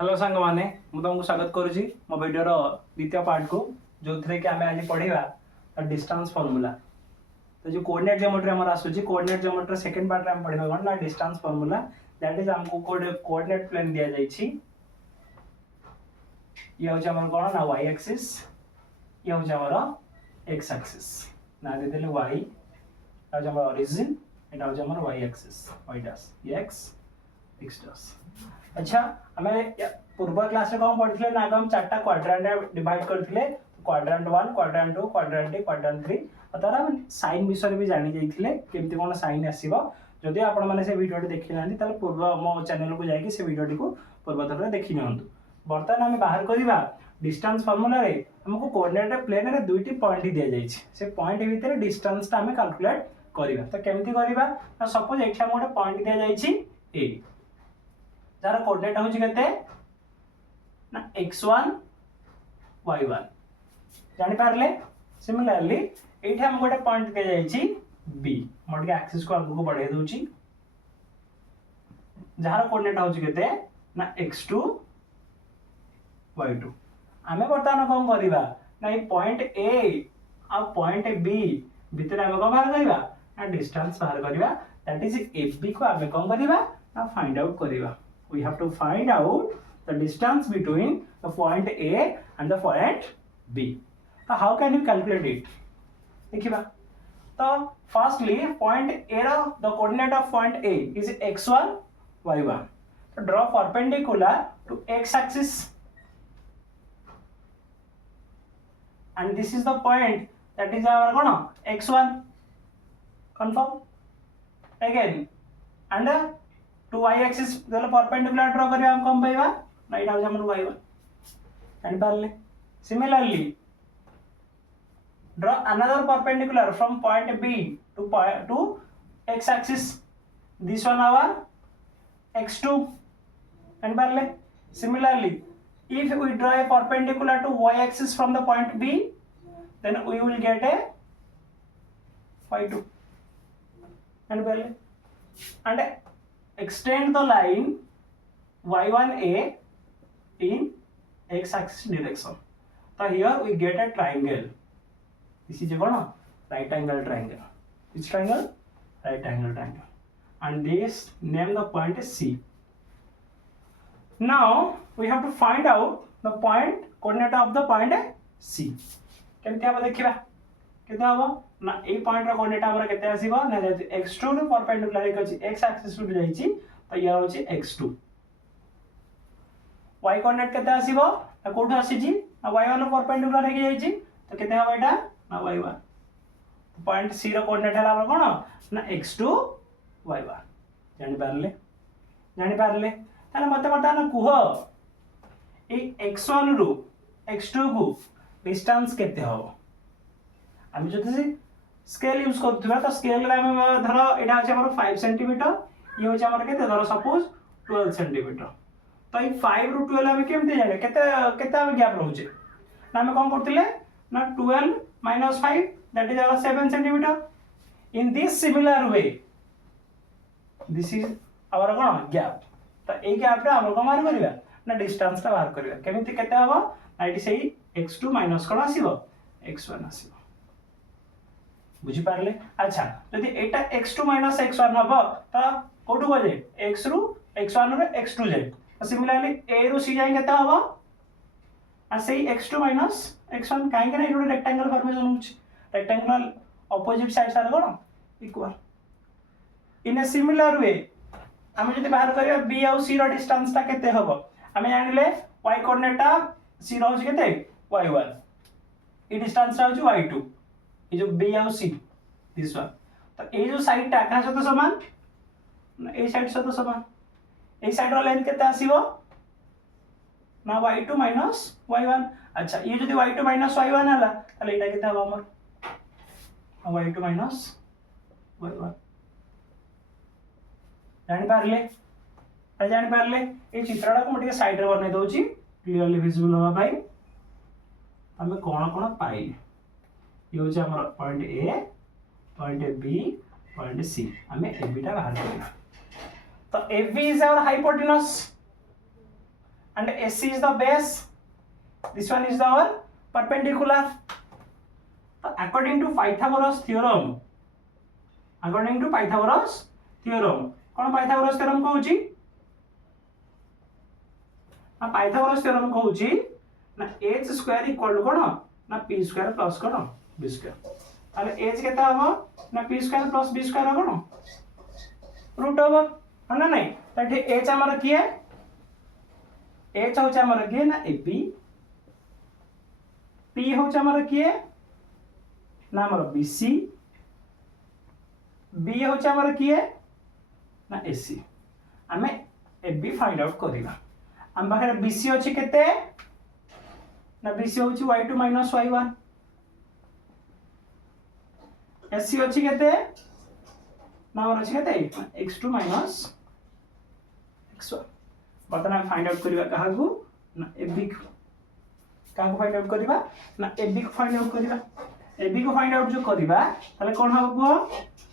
Hello सांग माने मु तुमको स्वागत करुच्ची मो वीडियो द्वितीय पार्ट को जो थे कि आम आज पढ़ा डिस्टेंस फॉर्मूला। तो जो कोऑर्डिनेट ज्योमेट्री हमर आसुची कोऑर्डिनेट ज्योमेट्री सेकंड पार्ट रे हम पढ़ा कोन ना डिस्टेंस फॉर्मूला। दैट इज हमको कोऑर्डिनेट प्लेन दिया जाईची। ये हो हमर कोन ना y एक्सिस, ये हो हमर x एक्सिस ना दे देले y आ हमर ओरिजिन, एटा हो हमर y axis y dash x x dash. अच्छा हमें पूर्व क्लास रे कौन पढ़िले ना हम चारटा क्वाड्रेंट डिवाइड करथिले क्वाड्रेंट 1 क्वाड्रेंट 2 क्वाड्रेंट 3 क्वाड्रेंट 3 अतरा हम साइन विषय भी जानि जाइथिले केमति कोन साइन आसीबो। जदि आपण माने से वीडियो देखि नांती ताले पूर्व मो चैनल को जाई कि से वीडियो को पूर्व थरे देखि नियंतु। बर्तमान हम बाहर करबा डिस्टेंस फार्मूला रे हमको कोऑर्डिनेट प्लेन रे दुईटी पॉइंट दिया जाइछि। से पॉइंट भीतर डिस्टेंस ता हम कैलकुलेट करबा। तो केमति करबा ना सपोज एठी हम गोटे पॉइंट दिया जाइछि ए जार कोऑर्डिनेट होछि केते ना x1 y1 जानि पारले। सिमिलरली एठी हम गोटे पॉइंट दिया जाइछि b मोड के एक्सिस को आगु को बढ़ाई दोछि जार कोऑर्डिनेट होछि केते ना x2 y2। आमे बर्तमान कोन करबा ना ए पॉइंट a आ पॉइंट b भीतर आमे कोन बाहर करबा ना डिस्टेंस बाहर करबा। दैट इज fb को आमे कोन करबा ना फाइंड आउट करबा। We have to find out the distance between the point A and the point B. So how can you calculate it? देखिबा तो firstly point A the coordinate of point A is x1 y1. So draw perpendicular to x axis and this is the point that is our kono x1 confirm again and to y axis जले perpendicular draw करिया हम कम पाइबा ना इटा हमर y1 जानि Parle. Similarly draw another perpendicular from point B to x axis, this one our x2 जानि Parle. Similarly if we draw a perpendicular to y axis from the point B then we will get a y2 जानि Parle and extend the line y1a in x axis direction. So here we get a triangle. This is a right angle triangle. Which triangle? Right angle triangle. And this name the point is C. Now we have to find out the point coordinate of the point C. केमति हम देखिबा केते हबो ना ए point रो coordinate हमरा केते आसीबो ना x2 रो परपेंडिकुलर एक अछि x एक्सिस रो जाईची तो या होची x2 y कोऑर्डिनेट केते आसीबो ना कोठो आसीची ना y1 रो परपेंडिकुलर एक जाईची तो केते हबो एटा ना y1। तो पॉइंट C रो कोऑर्डिनेट हला हमर कोन ना x2 y1 जानि पारले ताले मते पता ना कुह ए x1 रो x2 को डिस्टेंस केते हबो। हम जो स्केल यूज करथुबा तो स्केल रे हम धरो एटा अछि हमर 5 cm ये होछि हमर केते धरो सपोज 12 cm। तो ई 5 रु 12 हम केमते जाने केते हम गैप रहउचे ना हम कोन करथिले ना 12 - 5 that is our 7 cm। In this similar way this is our कोन गैप। तो ए गैप रे हम कोन मार करबा ना डिस्टेंस ता बाहर करबा केमिति केते हबो ना इटी सही x2 - कोन आसीबो x1 आसीबो बुझी पारले। अच्छा यदि एटा x2 - x1 हबो त कोठु को जे x रु x1 रो x2 जे। तो सिमिलरली a रु c जाय केते हबो आ सेही x2 - x1 काहे के नै एटा रेक्टेंगल फॉर्मेशन होछ रेक्टेंगुलर ऑपोजिट साइड सार कोन equal. In a similar way हम जदि बाहर करिया b आ c रो डिस्टेंस ता केते हबो हम जानिले y कोऑर्डिनेट ता c रो होछ केते y1 ई डिस्टेंस ता होछ y2 ये जो b और c दिस वन। तो ए जो साइड टा का सहित समान ना ए साइड सहित समान ए साइड रो लेंथ केते आसीबो ना y2 - y1। अच्छा ये जदी y2 - y1 हला ताले एटा केते हबो हमर y2 - y1 जानि पारले ए चित्रडा को मटिके साइड रे बनै दोछि क्लियरली विजिबल होबा भाई हमें कोन कोन पाइले। ये होछि हमर point A point B point C हमें AB टा बाहर करना। तो AB is our hypotenuse and AC is the base, this one is our perpendicular. So according to Pythagoras theorem, कौन पाइथागोरस थ्योरम कहूची ना पाइथागोरस थ्योरम कहूची ना h स्क्वायर इक्वल टू कोन ना p स्क्वायर प्लस कोन b स्क्वायर ताले h केता हबो ना p square plus b square कोन रूट हबो है ना नहीं ताठी h हमर किए h होचे हमर किए ना ab p होचे हमर किए ना हमर bc b होचे हमर किए ना AC आमे AB फाइंड आउट करिला हम बाहर BC अछि केते ना BC होछि y2 - y1 AC अछि केते ना हमर अछि केते x2 - x1 बतन फाइंड आउट करिवा काहागु ना AB काहागु फाइंड आउट करिवा ना AB को फाइंड आउट करिवा AB को फाइंड आउट जो करिवा ताले कोन हबो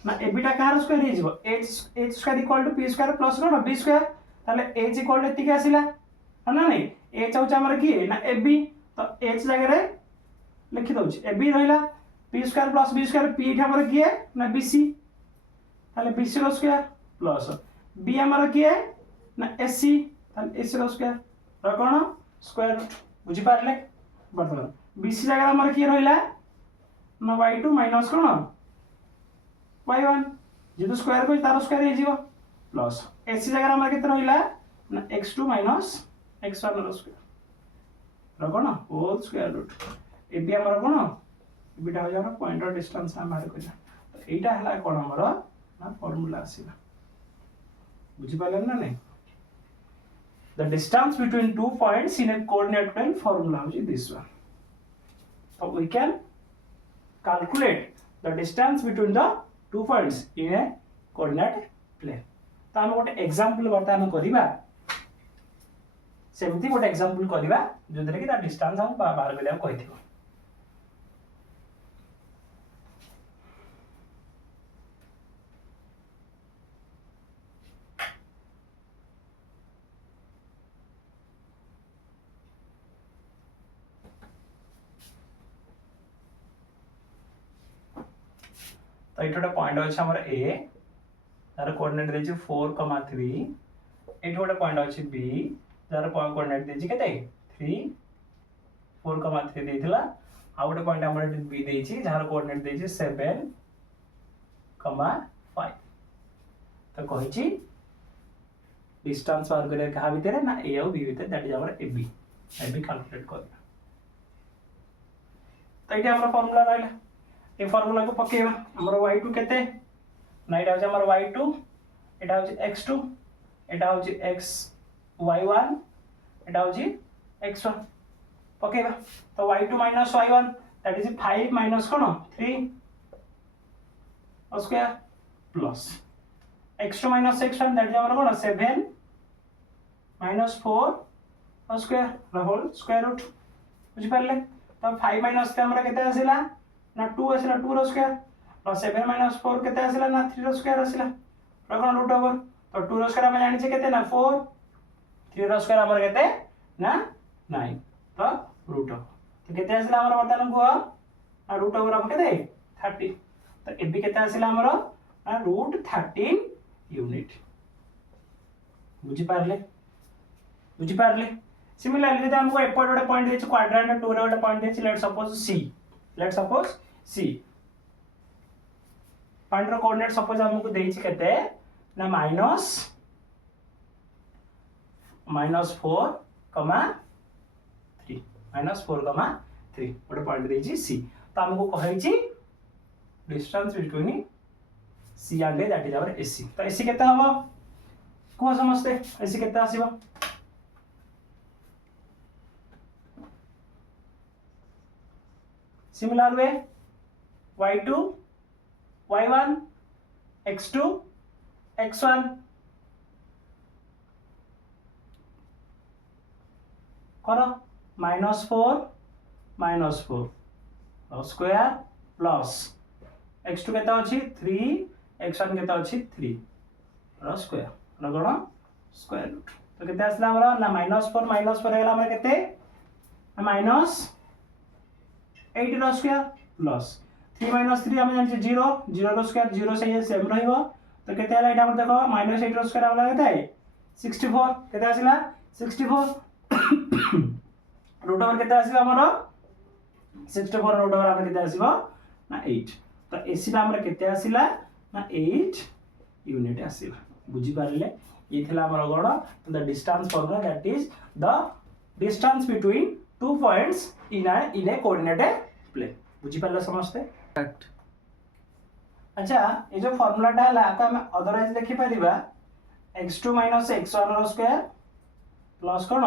ना AB टा कहार स्क्वायर हे जिवो h square equal to p square plus कोन b स्क्वायर ताले h इक्वल टू एति के आसिला है ना नहीं h होचा हमर की ना ab तो h जगह रे लिखि दउछ ab रहिला p square plus b square p हमर की है ना bc ताले bc रो स्क्वायर प्लस b हमर की है ना ac ताले ac रो स्क्वायर र कोन स्क्वायर रूट बुझी पारले बर्तमान bc जगह हमर की रहिला ना y2 माइनस कोन y1 जेतु स्क्वायर को तार स्क्वायर हे जीवो प्लस ac जगह हमर केते रहिला ना x2 - x1 रो स्क्वायर र कोन होल स्क्वायर रूट ab हमर कोन ab टा हो जाना पॉइंटर डिस्टेंस हम बाहर कइला तो एटा हला कोन हमर ना फार्मूला आसीला बुझी पालन ना नहीं the distance between two points in a coordinate plane formula is this one so we can calculate the distance between the two points in a coordinate plane तो हम गोटे एग्जांपल वर्तमान करिबा सेमती गोटे एग्जांपल करिबा जोदरे कि ता डिस्टेंस हम बाहर करिया कहिथिबो तो एटा पॉइंट अछि हमर a तार कोऑर्डिनेट देछि 4, 3 एटा गोटे पॉइंट अछि b तार कोऑर्डिनेट देछि केते 3 4, 3 देथिला आ गोटे पॉइंट हमर b देछि जार कोऑर्डिनेट देछि 7, 5 तो कहिछि डिस्टेंस बाहर करे कहा भीतर ना a और b भीतर दैट इज हमर ab कैलकुलेट कर तो एटा हमर फार्मूला रहला ए फार्मूला को पकेबा हमर y2 केते ना एटा होचे हमर y2 एटा होचे x2 एटा होचे y1 एटा होचे x1 पकेबा तो y2 - y1 that is 5 minus कोन 3 square plus x2 - x1 that is हमर कोन 7 - 4 square the whole square root बुझि परले तो 5 माइनस के हमरा केते आसिला ना 2 आसिला 2 रो स्क्वायर प्लस 7 - 4 केते आसिला ना 3 रो स्क्वायर आसिला प्रकरण रूट ओवर तो 2 रो स्क्वायर हम जानि छै केते ना 4 3 रो स्क्वायर हमर केते ना 9 तो रूट ओवर तो केते आसिला हमर वर्तमान को ना रूट ओवर हम केते 30 तो एबी केते आसिला हमर ना रूट 13 यूनिट बुझि पारले सिमिलरली यदि हमको एपॉइंट वाला पॉइंट देछि क्वाड्रेंट 2 रे वाला पॉइंट देछि लेट्स सपोज C पॉइंट रो कोऑर्डिनेट सपोज हमको देछि केते ना -4, 3 गोटे पॉइंट देछि C तो हमको कहै छी distance between C and A that is our AC तो AC केते हबो को समझते AC केते आसीबो Similar way, y2, y1, x2, x1 करो -4 स्क्वायर प्लस x2 केता अछि 3 x1 केता अछि 3 रो स्क्वायर रो गण स्क्वायर रूट तो केते आसला हमर ना -4 हेला हमर केते -8 रो स्क्वायर प्लस 3 - 3 हम जानि 0 0 रो स्क्वायर 0 से ये सेम रहइबो तो केते हला एटा हम देखो -8 रो स्क्वायर वाला केते 64 केते आसिला 64 रूट ओवर केते आसिबा हमर 64 रूट ओवर हमर केते आसिबो ना 8 तो एसी टा हमर केते आसिला ना 8 यूनिट आसिला बुझी पारले ये थिला हमर गण the distance formula that is the distance between two points in a coordinate plane बुझी पारले समझते करेक्ट। अच्छा ये जो फार्मूला टा हला का हम अदरवाइज देखि परिबा x2 - x1 रो स्क्वायर प्लस कोन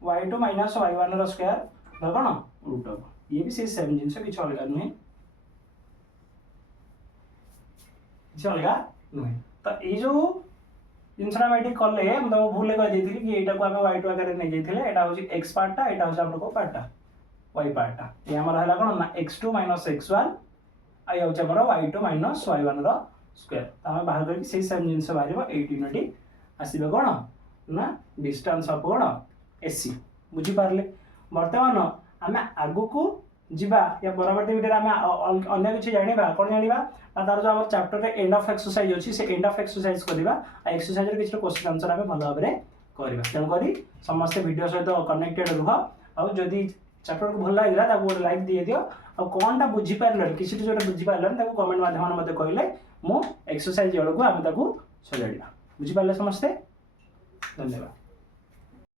y2 - y1 रो स्क्वायर द कोन रूट ओवर ये भी से सेम जिंस भी चलगा नहीं चलगा नहीं तो ये जो जिनसरा बैठी कले हम तो भूल कह देथिली कि एटा को हम y2 आकार नै जैथिले एटा होची x पार्ट टा एटा होची हमर को पार्ट टा y पार्ट टा ये हमर हला कोन ना x2 - x1 आई होची हमर y2 - y1 रो स्क्वायर त हम बाहर करके से सेम जिंस बाहरबो 8 यूनिट आसीबे कोन ना डिस्टेंस ऑफ कोन एसी बुझी पारले वर्तमान हमें आगु को जिबा या परवर्ती वीडियो रे हमें अन्य किछि जानिबा कोन जानिबा तार जो हमर चैप्टर रे एंड ऑफ एक्सरसाइज अछि से एंड ऑफ एक्सरसाइज करबा आ एक्सरसाइज रे किछि क्वेश्चन आंसर हमें भलो भाबरे करबा तन करी समस्त वीडियो सहित कनेक्टेड रह आ जदी चैप्टर को भल लागला ताको लाइक दिए दियो आ कोनटा बुझी पारलन किछि जो बुझी पारलन ताको कमेंट माध्यम मते कहले मो एक्सरसाइज जळको हम ताको सजाडिबा बुझी पारले समस्त धन्यवाद।